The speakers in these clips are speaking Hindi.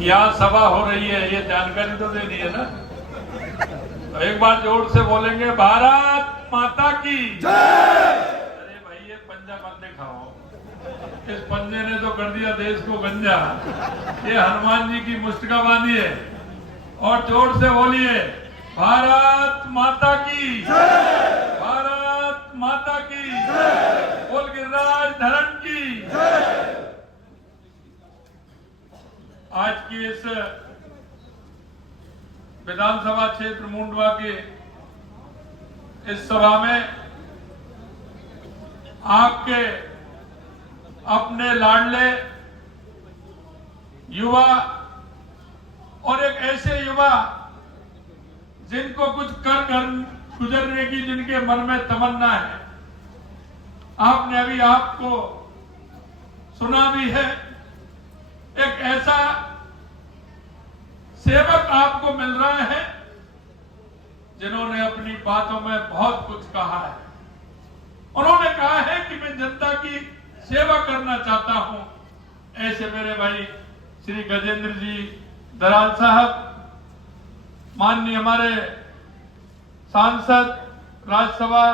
यहाँ सभा हो रही है, ये जानकारी तो दे दी है ना। तो एक बार जोर से बोलेंगे भारत माता की जय। अरे भाई ये पंजा मत दिखाओ, इस पंजे ने तो कर दिया देश को गंजा। ये हनुमान जी की मुष्टिका बांधिए और जोर से बोलिए भारत माता की जय, भारत माता की जय, बोल गिरिराज धरण की जय। आज की इस विधानसभा क्षेत्र मुंडवा के इस सभा में आपके अपने लाडले युवा और एक ऐसे युवा जिनको कुछ कर गुजरने की जिनके मन में तमन्ना है, आपने अभी आपको सुना भी है। एक ऐसा सेवक आपको मिल रहा है जिन्होंने अपनी बातों में बहुत कुछ कहा है। उन्होंने कहा है कि मैं जनता की सेवा करना चाहता हूं। ऐसे मेरे भाई श्री गजेंद्र जी दराल साहब, माननीय हमारे सांसद, राज्यसभा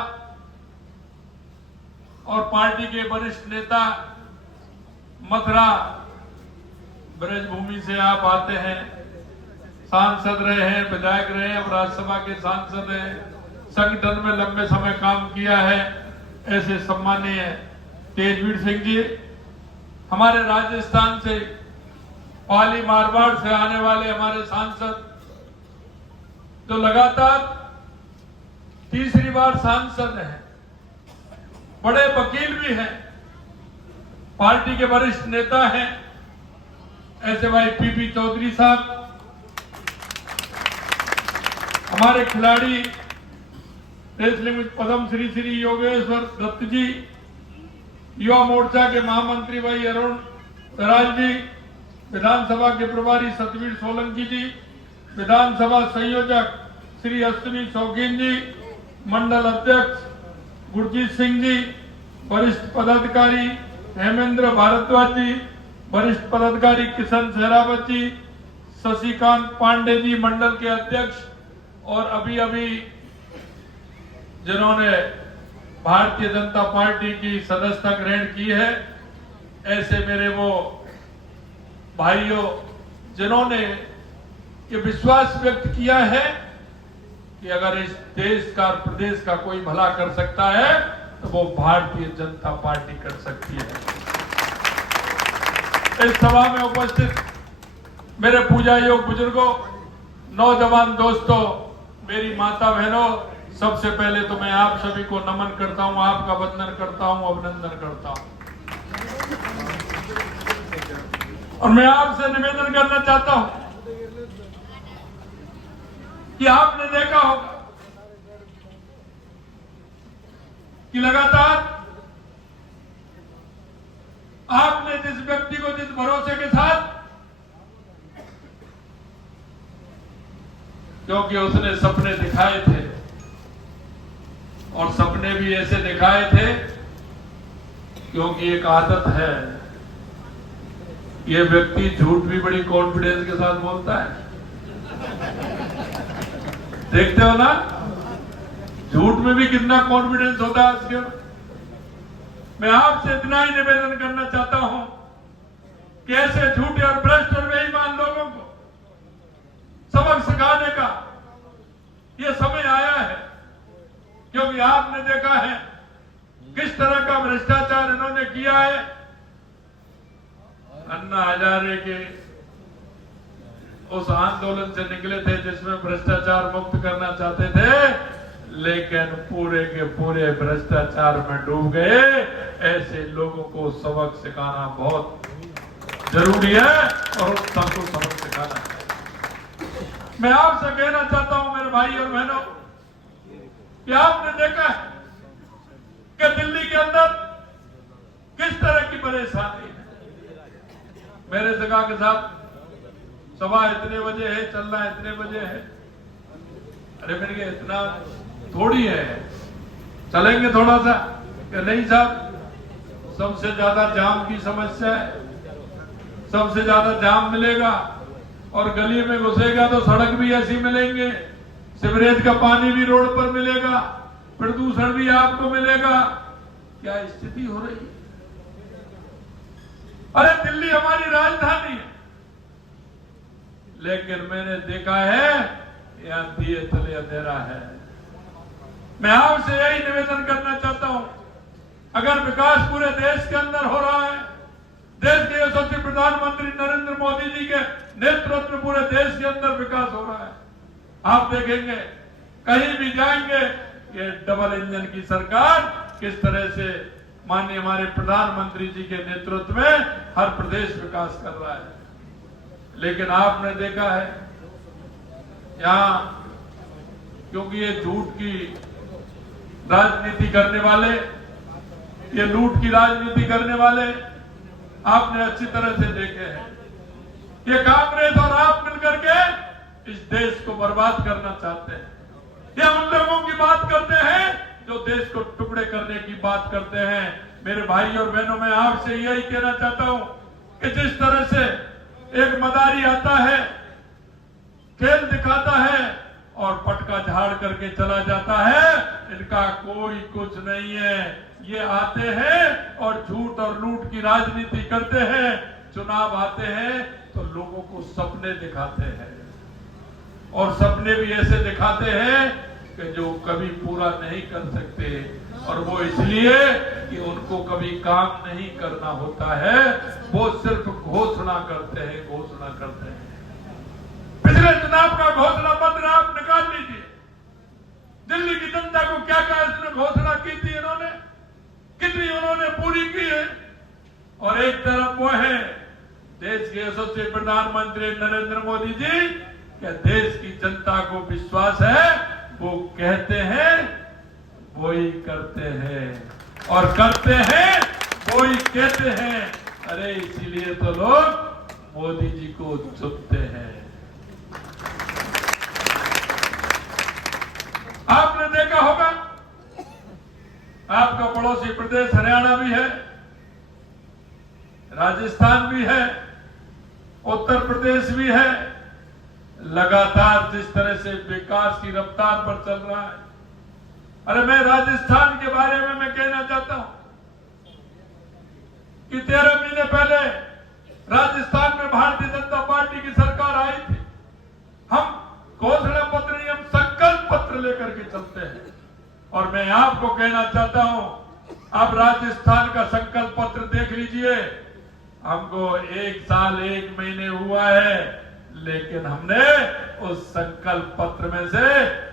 और पार्टी के वरिष्ठ नेता, मथुरा ब्रजभूमि से आप आते हैं, सांसद रहे हैं, विधायक रहे हैं, अब राज्यसभा के सांसद हैं, संगठन में लंबे समय काम किया है। ऐसे सम्मानीय तेजवीर सिंह जी, हमारे राजस्थान से, पाली मारवाड़ से आने वाले हमारे सांसद जो लगातार तीसरी बार सांसद हैं, बड़े वकील भी हैं, पार्टी के वरिष्ठ नेता हैं, ऐसे भाई पीपी चौधरी साहब, हमारे खिलाड़ी रेसलिंग में पद्म श्री योगेश्वर दत्त जी, युवा मोर्चा के महामंत्री भाई अरुण दराल जी, विधानसभा के प्रभारी सतवीर सोलंकी जी, विधानसभा संयोजक श्री अश्विनी शौकीन जी, मंडल अध्यक्ष गुरजीत सिंह जी, वरिष्ठ पदाधिकारी हेमेंद्र भारद्वाज जी, वरिष्ठ पदाधिकारी किशन सहरावत जी, शशिकांत पांडे जी मंडल के अध्यक्ष, और अभी अभी जिन्होंने भारतीय जनता पार्टी की सदस्यता ग्रहण की है, ऐसे मेरे वो भाइयों जिन्होंने ये विश्वास व्यक्त किया है कि अगर इस देश का, प्रदेश का कोई भला कर सकता है तो वो भारतीय जनता पार्टी कर सकती है। इस सभा में उपस्थित मेरे पूजा योग बुजुर्गों, नौजवान दोस्तों, मेरी माता बहनों, सबसे पहले तो मैं आप सभी को नमन करता हूं, आपका वंदन करता हूं, अभिनंदन करता हूं। और मैं आपसे निवेदन करना चाहता हूं कि आपने देखा होगा कि लगातार आपने जिस व्यक्ति को जिस भरोसे के साथ, क्योंकि उसने सपने दिखाए थे और सपने भी ऐसे दिखाए थे क्योंकि एक आदत है, ये व्यक्ति झूठ भी बड़ी कॉन्फिडेंस के साथ बोलता है। देखते हो ना, झूठ में भी कितना कॉन्फिडेंस होता है उसके। मैं आपसे इतना ही निवेदन करना चाहता हूं कि ऐसे झूठे और भ्रष्ट और बेईमान लोगों को सबक सिखाने का ये समय आया है, क्योंकि आपने देखा है किस तरह का भ्रष्टाचार इन्होंने किया है। अन्ना हजारे के उस आंदोलन से निकले थे जिसमें भ्रष्टाचार मुक्त करना चाहते थे, लेकिन पूरे के पूरे भ्रष्टाचार में डूब गए। ऐसे लोगों को सबक सिखाना बहुत जरूरी है और सबको सबक सिखाना है। मैं आपसे कहना चाहता हूं मेरे भाई और बहनों कि आपने देखा है कि दिल्ली के अंदर किस तरह की परेशानी है। मेरे जगह के साथ सभा इतने बजे है, चलना इतने बजे है। अरे मैंने कहा इतना थोड़ी है, चलेंगे थोड़ा सा कि नहीं साहब, सबसे ज्यादा जाम की समस्या है। सबसे ज्यादा जाम मिलेगा, और गली में घुसेगा तो सड़क भी ऐसी मिलेंगे, सीवरेज का पानी भी रोड पर मिलेगा, प्रदूषण भी आपको मिलेगा। क्या स्थिति हो रही है? अरे दिल्ली हमारी राजधानी है, लेकिन मैंने देखा है यहां दिए तले अंधेरा है। मैं आपसे यही निवेदन करना चाहता हूं, अगर विकास पूरे देश के अंदर हो रहा है, देश के यशस्वी प्रधानमंत्री नरेंद्र मोदी जी के नेतृत्व में पूरे देश के अंदर विकास हो रहा है, आप देखेंगे कहीं भी जाएंगे ये डबल इंजन की सरकार किस तरह से माननीय हमारे प्रधानमंत्री जी के नेतृत्व में हर प्रदेश विकास कर रहा है। लेकिन आपने देखा है यहां, क्योंकि ये झूठ की राजनीति करने वाले, ये लूट की राजनीति करने वाले आपने अच्छी तरह से देखे हैं। ये कांग्रेस और आप मिलकर के इस देश को बर्बाद करना चाहते हैं। ये उन लोगों की बात करते हैं जो देश को टुकड़े करने की बात करते हैं। मेरे भाई और बहनों, मैं आपसे यही कहना चाहता हूं कि जिस तरह से एक मदारी आता है, खेल दिखाता है और पटका झाड़ करके चला जाता है, इनका कोई कुछ नहीं है। ये आते हैं और झूठ और लूट की राजनीति करते हैं। चुनाव आते हैं तो लोगों को सपने दिखाते हैं, और सपने भी ऐसे दिखाते हैं कि जो कभी पूरा नहीं कर सकते, और वो इसलिए कि उनको कभी काम नहीं करना होता है, वो सिर्फ घोषणा करते हैं, घोषणा करते हैं। पिछले चुनाव का घोषणा पत्र आप निकाल लीजिए, दिल्ली की जनता को क्या क्या इसने घोषणा की थी, इन्होंने कितनी उन्होंने पूरी की है। और एक तरफ वो है देश के यशस्वी प्रधानमंत्री नरेंद्र मोदी जी, क्या देश की जनता को विश्वास है, वो कहते हैं वो ही करते हैं, और करते हैं वो ही कहते हैं। अरे इसीलिए तो लोग मोदी जी को चुनते हैं। आपने देखा होगा आपका पड़ोसी प्रदेश हरियाणा भी है, राजस्थान भी है, उत्तर प्रदेश भी है। लगातार जिस तरह से विकास की रफ्तार पर चल रहा है। अरे मैं राजस्थान के बारे में मैं कहना चाहता हूं कि 13 महीने पहले राजस्थान में भारतीय जनता पार्टी की सरकार आई थी। हम घोषणा पत्र नहीं, हम संकल्प पत्र लेकर के चलते हैं। और मैं आपको कहना चाहता हूं, आप राजस्थान का संकल्प पत्र देख लीजिए। हमको 1 साल 1 महीने हुआ है, लेकिन हमने उस संकल्प पत्र में से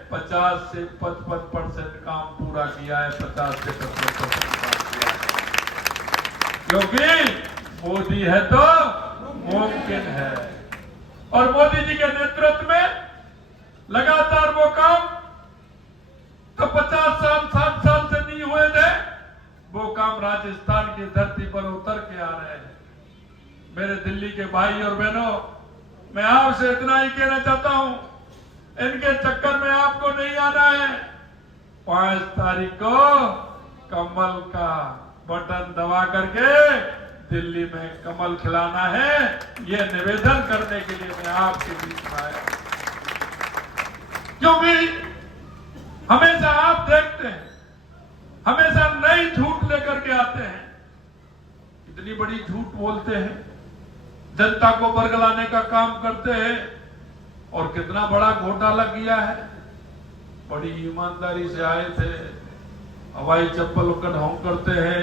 50 से 55% काम पूरा किया है, 50 से 55% काम किया है। क्योंकि मोदी है तो मुमकिन है, और मोदी जी के नेतृत्व में लगातार वो काम तो 50 साल 60 साल से नहीं हुए थे, वो काम राजस्थान की धरती पर उतर के आ रहे हैं। मेरे दिल्ली के भाई और बहनों, मैं आपसे इतना ही कहना चाहता हूं, इनके चक्कर में आपको नहीं आना है। 5 तारीख को कमल का बटन दबा करके दिल्ली में कमल खिलाना है। ये निवेदन करने के लिए मैं आपके बीच में आया, क्योंकि हमेशा आप देखते हैं, हमेशा नई झूठ लेकर के आते हैं, इतनी बड़ी झूठ बोलते हैं, जनता को बरगलाने का काम करते हैं, और कितना बड़ा घोटाला किया है। बड़ी ईमानदारी से आए थे, हवाई चप्पल का ढोंग करते हैं,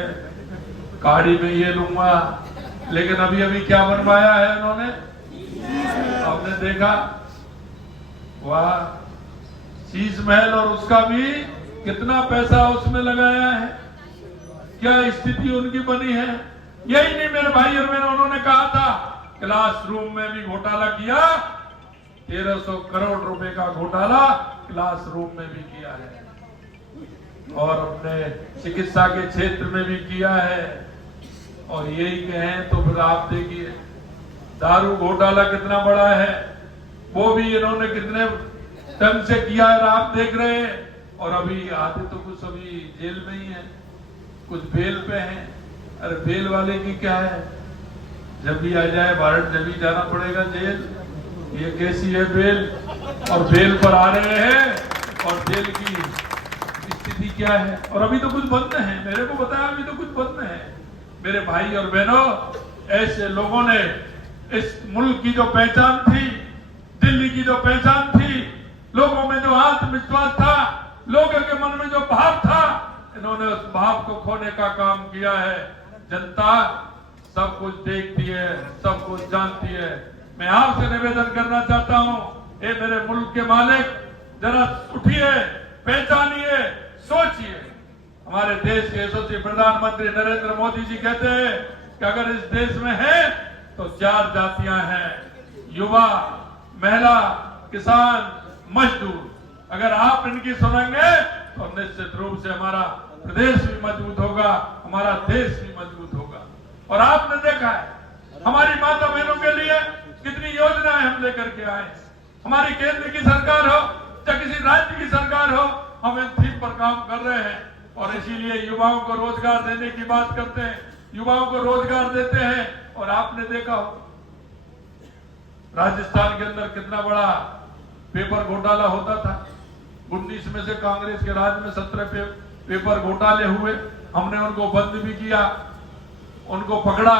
गाड़ी में ये लूंगा, लेकिन अभी अभी क्या बनवाया है इन्होंने, आपने देखा, वाह, शीश महल, और उसका भी कितना पैसा उसमें लगाया है, क्या स्थिति उनकी बनी है। यही नहीं मेरे भाई और बहनों, उन्होंने कहा था क्लासरूम में भी घोटाला किया, 1300 करोड़ रुपए का घोटाला क्लासरूम में भी किया है, और अपने चिकित्सा के क्षेत्र में भी किया है। और यही कहें तो फिर आप देखिए दारू घोटाला कितना बड़ा है, वो भी इन्होंने कितने ढंग से किया है, आप देख रहे हैं। और अभी आते तो कुछ अभी जेल में ही है, कुछ बेल पे हैं। अरे बेल वाले की क्या है, जब भी आ जाए भारत जब भी जाना पड़ेगा जेल। ये कैसी है बेल, और बेल पर आ रहे हैं और जेल की स्थिति क्या है। और अभी तो कुछ बंद है, मेरे को बताया अभी तो कुछ बंद है। मेरे भाई और बहनों, ऐसे लोगों ने इस मुल्क की जो पहचान थी, दिल्ली की जो पहचान थी, लोगों में जो आत्मविश्वास था, लोगों के मन में जो भाव था, इन्होंने उस भाव को खोने का काम किया है। जनता सब कुछ देखती है, सब कुछ जानती है। मैं आपसे निवेदन करना चाहता हूं, ये मेरे मुल्क के मालिक, जरा उठिए, पहचानिए, सोचिए। हमारे देश के यशस्वी प्रधानमंत्री नरेंद्र मोदी जी कहते हैं कि अगर इस देश में है तो 4 जातियां हैं, युवा, महिला, किसान, मजदूर। अगर आप इनकी सुनेंगे तो निश्चित रूप से हमारा प्रदेश भी मजबूत होगा, हमारा देश भी मजबूत होगा। और आपने देखा है हमारी माता बहनों के लिए कितनी योजनाएं हम लेकर के आए। हमारी केंद्र की सरकार हो या किसी राज्य की सरकार हो, हम इन थीम पर काम कर रहे हैं। और इसीलिए युवाओं को रोजगार देने की बात करते हैं, युवाओं को रोजगार देते हैं। और आपने देखा हो राजस्थान के अंदर कितना बड़ा पेपर घोटाला होता था। 19 में से कांग्रेस के राज में 17 पेपर घोटाले हुए। हमने उनको बंद भी किया, उनको पकड़ा,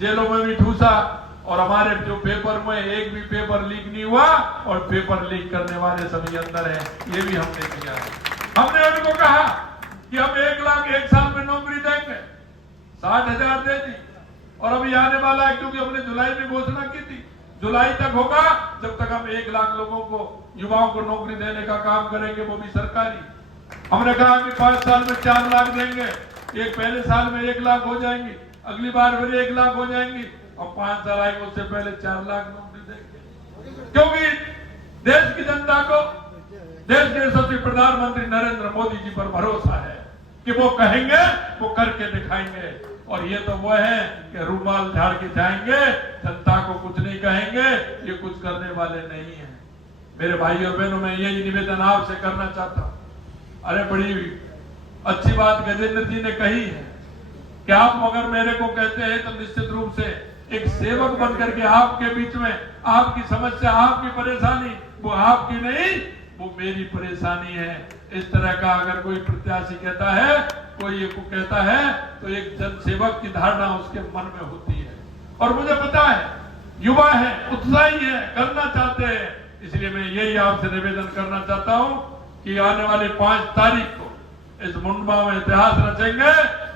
जेलों में भी ठूसा। और हमारे जो पेपर में एक भी पेपर लीक नहीं हुआ, और पेपर लीक करने वाले सभी अंदर हैं, ये भी हमने किया है। हमने उनको कहा कि हम 1 लाख 1 साल में नौकरी देंगे, 60,000 दे दी। और अभी आने वाला है, क्योंकि हमने जुलाई में घोषणा की थी, जुलाई तक होगा जब तक हम 1 लाख लोगों को, युवाओं को नौकरी देने का काम करेंगे, वो भी सरकारी। हमने कहा कि 5 साल में 4 लाख देंगे, एक पहले साल में 1 लाख हो जाएंगी, अगली बार फिर 1 लाख हो जाएंगी, और 5 साल आएंगे उससे पहले 4 लाख नौकरी देंगे। क्योंकि देश की जनता को देश के यशस्वी प्रधानमंत्री नरेंद्र मोदी जी पर भरोसा है कि वो कहेंगे वो करके दिखाएंगे। और ये तो वो है कि रूमाल झाड़ के जाएंगे, जनता को कुछ नहीं कहेंगे, ये कुछ करने वाले नहीं है। मेरे भाई और बहनों, मैं यही निवेदन आपसे करना चाहता हूं। अरे बड़ी अच्छी बात गजेंद्र जी ने कही है कि आप अगर मेरे को कहते हैं तो निश्चित रूप से एक सेवक बन करके आपके बीच में, आपकी समस्या, आपकी परेशानी वो आपकी नहीं, वो मेरी परेशानी है। इस तरह का अगर कोई प्रत्याशी कहता है, कोई ये को कहता है, तो एक जनसेवक की धारणा उसके मन में होती है। और मुझे पता है युवा है, उत्साही है, करना चाहते हैं। इसलिए मैं यही आपसे निवेदन करना चाहता हूं कि आने वाली 5 तारीख को इस मुंडवा में इतिहास रचेंगे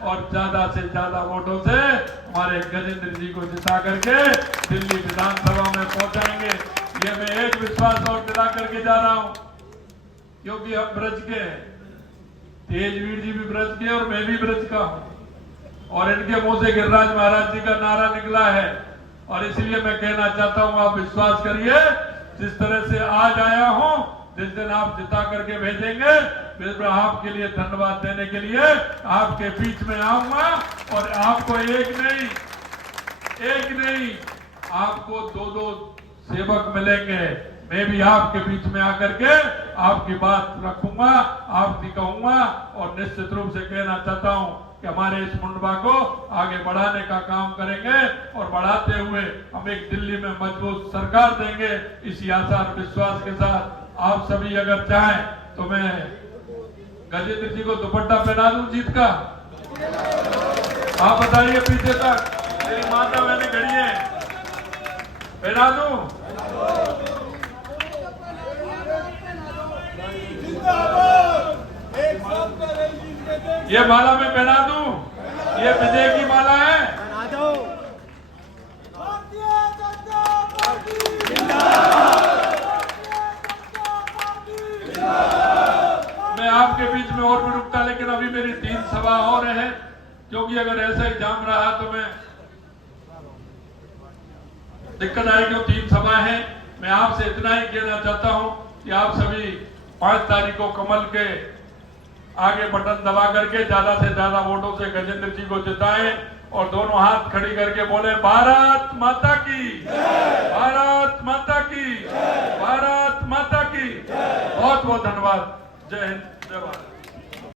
और ज्यादा से ज्यादा वोटों से हमारे गजेंद्र जी को जिता करके दिल्ली विधानसभा में पहुंचाएंगे। ये मैं एक विश्वास और दिला करके जा रहा हूं, क्योंकि हम ब्रज के हैं, तेजवीर जी भी ब्रज के और मैं भी ब्रज का हूं। और इनके मुंह से गिरिराज महाराज जी का नारा निकला है। और इसलिए मैं कहना चाहता हूं, आप विश्वास करिए, जिस तरह से आज आया हूं, जिस दिन आप जिता करके भेजेंगे, फिर आपके लिए धन्यवाद देने के लिए आपके बीच में आऊंगा। और आपको एक नहीं आपको 2-2 सेवक मिलेंगे। मैं भी आपके बीच में आकर के आपकी बात रखूंगा, आपकी कहूंगा। और निश्चित रूप से कहना चाहता हूं कि हमारे इस मुंडवा को आगे बढ़ाने का काम करेंगे, और बढ़ाते हुए हम एक दिल्ली में मजबूत सरकार देंगे। इसी आशा और विश्वास के साथ आप सभी अगर चाहें तो मैं गजेंद्र जी को दुपट्टा पहना दूं जीत का। आप बताइए, पीछे तक मेरी माता मैंने खड़ी है, पहना दूं? ये माला मैं पहना दूं? ये विजय की माला है। मैं आपके बीच में और भी रुकता, लेकिन अभी मेरी 3 सभा और है, क्योंकि अगर ऐसा ही जाम रहा तो मैं दिक्कत आएगी। 3 सभा है। मैं आपसे इतना ही कहना चाहता हूं कि आप सभी 5 तारीख को कमल के आगे बटन दबा करके ज्यादा से ज्यादा वोटों से गजेंद्र जी को जिताएं, और दोनों हाथ खड़ी करके बोले भारत माता की, भारत माता की, भारत माता की। बहुत बहुत धन्यवाद। जय हिंद, जय भारत।